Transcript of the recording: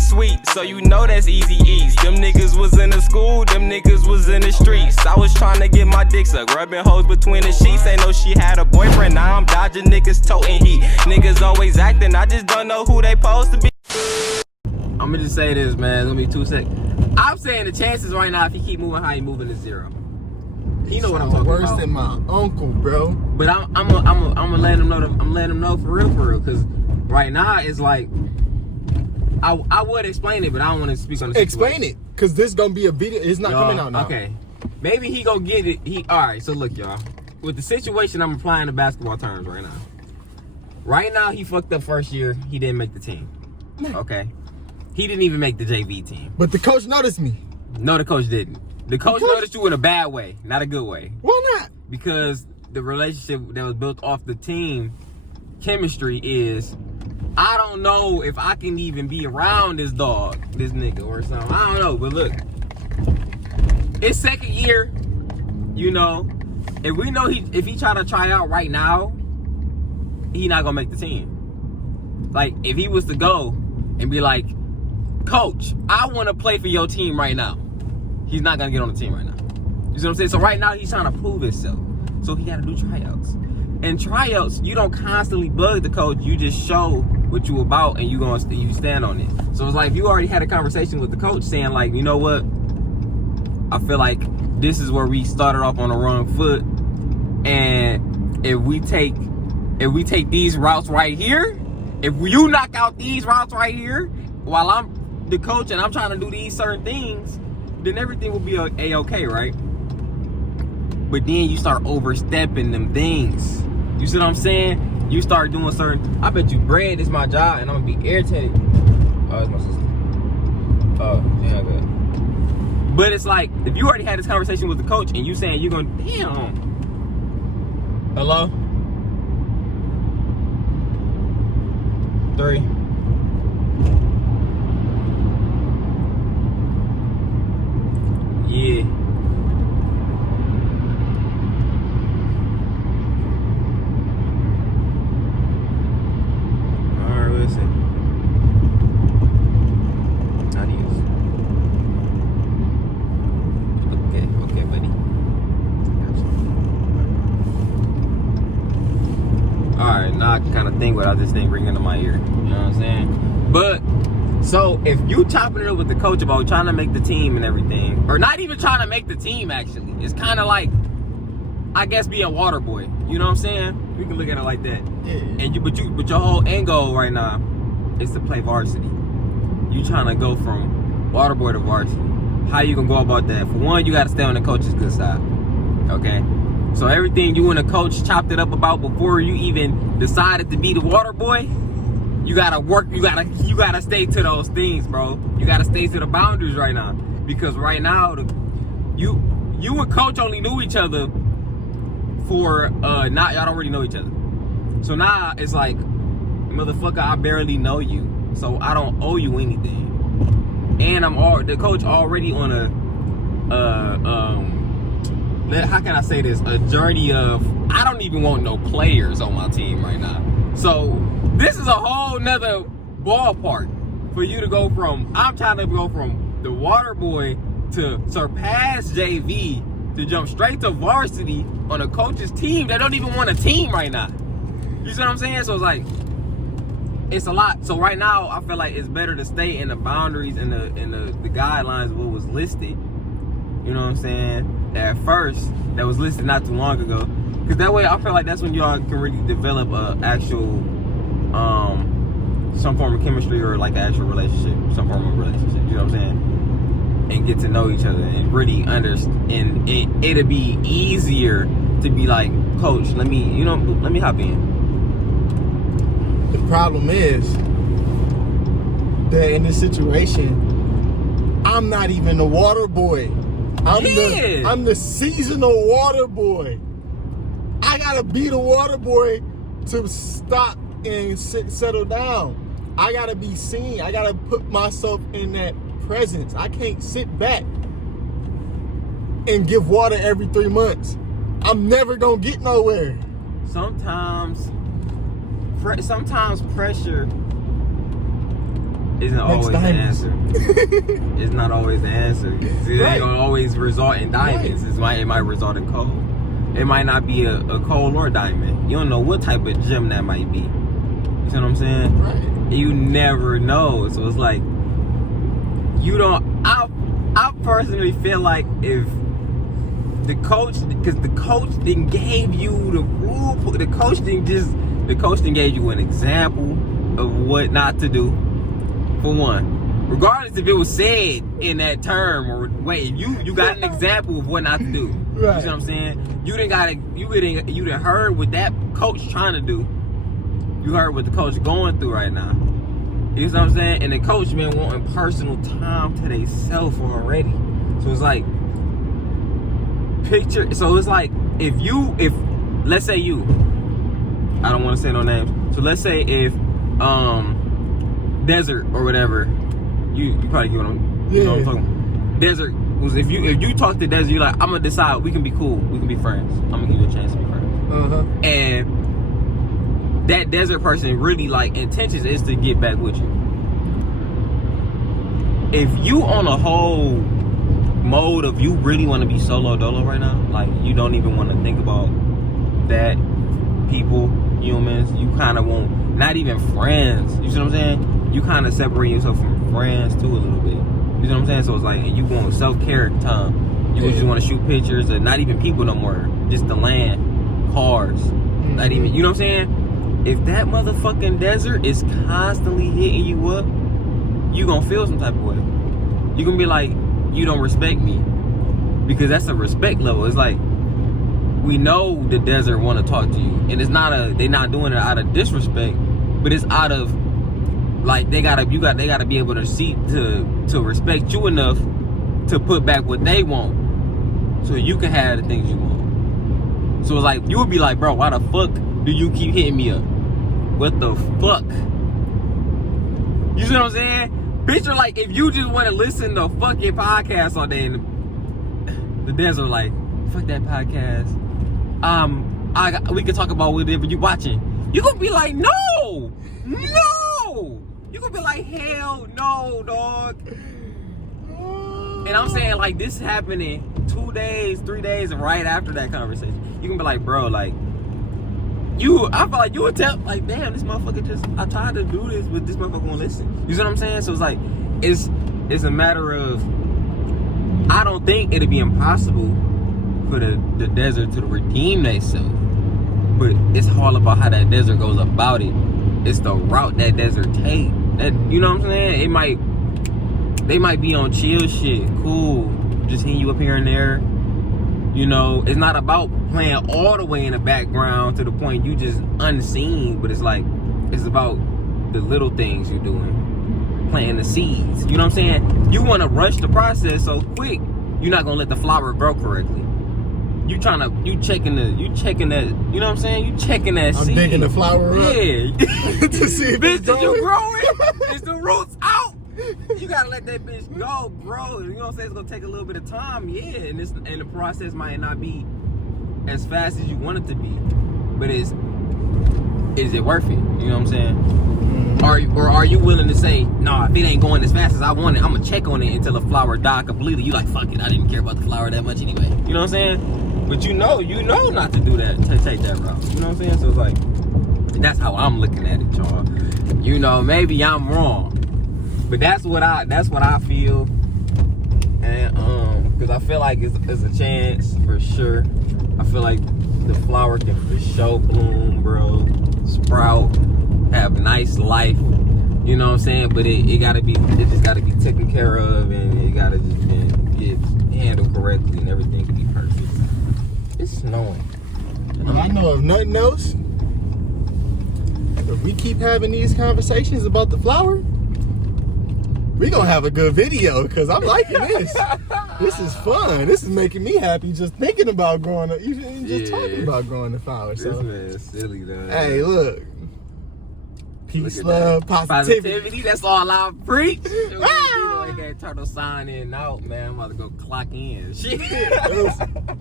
niggas sweet, so you know that's easy eats. Them niggas was in the school, them niggas was in the streets. I was trying to get my dick sucked, rubbing hoes between the sheets. Ain't know she had a boyfriend, now I'm dodging niggas toting heat. Niggas always acting, I just don't know who they supposed to be. I'ma just say this, man. It's gonna be 2 seconds. I'm saying the chances right now, if he keep moving how he moving, is 0. He know what I'm talking worse about. Worse than my uncle, bro. But I'm gonna let him know. I'm letting him know for real. Cause right now it's like I would explain it, but I don't want to speak on the situation. Explain it, cause this gonna be a video. It's not coming out now. Okay, maybe he gonna get it. All right. So look, y'all. With the situation, I'm applying to basketball terms right now. Right now, he fucked up first year. He didn't make the team. Okay. He didn't even make the JV team. But the coach noticed me. No, the coach didn't. The coach noticed you in a bad way, not a good way. Why not? Because the relationship that was built off the team chemistry is, I don't know if I can even be around this nigga or something. I don't know, but look, it's second year, you know. If we know if he try to try out right now, he not gonna make the team. Like, if he was to go and be like, coach, I want to play for your team right now, he's not gonna get on the team right now. You see what I'm saying? So right now he's trying to prove himself. So he gotta do tryouts. And tryouts, you don't constantly bug the coach, you just show what you about and you stand on it. So it's like, if you already had a conversation with the coach saying like, you know what, I feel like this is where we started off on the wrong foot, and if we take these routes right here, if you knock out these routes right here while I'm the coach and I'm trying to do these certain things, then everything will be a-okay, right? But then you start overstepping them things. You see what I'm saying? You start doing certain, I bet you bread is my job and I'm gonna be irritated. Oh, it's my sister. Oh, yeah, good. But it's like, if you already had this conversation with the coach and you saying you're gonna, damn. Hello? 3. Yeah. Alright, listen. Adios. Okay, buddy. Alright, now I can kind of think without this thing ringing in my ear. You know what I'm saying? But so if you chopping it up with the coach about trying to make the team and everything, or not even trying to make the team, actually, it's kind of like, I guess, be a water boy. You know what I'm saying? We can look at it like that. Yeah. And but your whole end goal right now is to play varsity. You trying to go from water boy to varsity. How you gonna go about that? For one, you got to stay on the coach's good side. Okay. So everything you and the coach chopped it up about before you even decided to be the water boy, you gotta work, you gotta stay to those things, bro. You gotta stay to the boundaries right now. Because right now, you and coach only knew each other for, y'all don't really know each other. So now it's like, motherfucker, I barely know you. So I don't owe you anything. And the coach already on how can I say this? A journey of, I don't even want no players on my team right now. So this is a whole nother ballpark for you to go from. I'm trying to go from the water boy to surpass JV to jump straight to varsity on a coach's team that don't even want a team right now. You see what I'm saying? So it's like, it's a lot. So right now, I feel like it's better to stay in the boundaries and the guidelines of what was listed. You know what I'm saying? At first, that was listed not too long ago. Because that way, I feel like that's when y'all can really develop a actual, some form of chemistry or like an actual relationship, some form of relationship. You know what I'm saying? And get to know each other and really understand. And it'll be easier to be like, coach, let me hop in. The problem is that in this situation, I'm not even the water boy. I'm the seasonal water boy. I gotta be the water boy to stop and settle down. I gotta be seen. I gotta put myself in that presence. I can't sit back and give water every 3 months. I'm never gonna get nowhere. Sometimes pressure isn't always the answer. It's not always the answer. It ain't gonna always result in diamonds. It might result in coal. It might not be a coal or diamond. You don't know what type of gem that might be. You see what I'm saying? Right. You never know. So it's like, you don't. I personally feel like if the coach, because the coach didn't gave you the rule, the coach didn't gave you an example of what not to do. For one, regardless if it was said in that term or wait, you got an example of what not to do. Right. You see what I'm saying? You didn't heard what that coach trying to do. You heard what the coach going through right now. You see what I'm saying? And the coach been wanting personal time to themselves already. So it's like if let's say you, I don't want to say no names. So let's say if Desert or whatever, you probably get what you know what I'm talking about. Desert was if you talk to Desert, you're like, I'm gonna decide we can be cool, we can be friends. I'm gonna give you a chance to be friends. And that Desert person really like intentions is to get back with you. If you on a whole mode of you really want to be solo dolo right now, like you don't even want to think about that people, humans, you kind of won't, not even friends, you see what I'm saying? You kind of separate yourself from friends too a little bit. You know what I'm saying? So it's like you want self-care time. You just want to shoot pictures of not even people no more, just the land, cars, not even, you know what I'm saying? If that motherfucking Desert is constantly hitting you up, you gonna feel some type of way. You gonna be like, you don't respect me, because that's a respect level. It's like, we know the Desert want to talk to you, and it's not they not doing it out of disrespect, but it's out of like they gotta be able to see to respect you enough to put back what they want, so you can have the things you want. So it's like you would be like, bro, why the fuck do you keep hitting me up? What the fuck? You see what I'm saying? Bitch, are like, if you just want to listen to fucking podcasts all day, and the Desert like, fuck that podcast. We can talk about whatever you watching. You gonna be like, no. You gonna be like, hell no, dog. And I'm saying, like, this happening 2 days, 3 days, and right after that conversation, you can be like, bro, like, I feel like you would tell, like, damn, this motherfucker I tried to do this, but this motherfucker won't listen. You see what I'm saying? So it's like, it's a matter of, I don't think it'd be impossible for the Desert to redeem themselves, but it's all about how that Desert goes about it. It's the route that Desert take. That, you know what I'm saying? They might be on chill shit, cool, just hitting you up here and there. You know, it's not about playing all the way in the background to the point you just unseen, but it's like, it's about the little things you're doing, planting the seeds. You know what I'm saying? You want to rush the process so quick, you're not gonna let the flower grow correctly. You checking that, you know what I'm saying? You checking that seed. I'm digging the flower up. Yeah. To see if bitch, it's did you growing? grow it? Is the roots out? You gotta let that bitch go, bro. You know what I'm saying? It's gonna take a little bit of time, yeah. And the process might not be as fast as you want it to be. But is it worth it? You know what I'm saying? Are you willing to say, nah, if it ain't going as fast as I want it, I'm gonna check on it until the flower die completely. You like, fuck it, I didn't care about the flower that much anyway. You know what I'm saying? But you know not to do that, to take that route. You know what I'm saying? So it's like, that's how I'm looking at it, y'all. You know, maybe I'm wrong, but that's what I feel. And because I feel like it's a chance for sure. I feel like the flower can for sure bloom, bro, sprout, have nice life. You know what I'm saying? But it just gotta be taken care of, and it gotta just get handled correctly, and everything can be perfect. It's snowing. Well, I know of nothing else. If we keep having these conversations about the flower, we gonna have a good video, because I'm liking this. This is fun. This is making me happy just thinking about growing up, even just talking about growing the flower. This So, man is silly, though. hey, look. Peace, love, positivity. That's all I preach. Like that turtle sign in and out, man. I'm about to go clock in. Shit.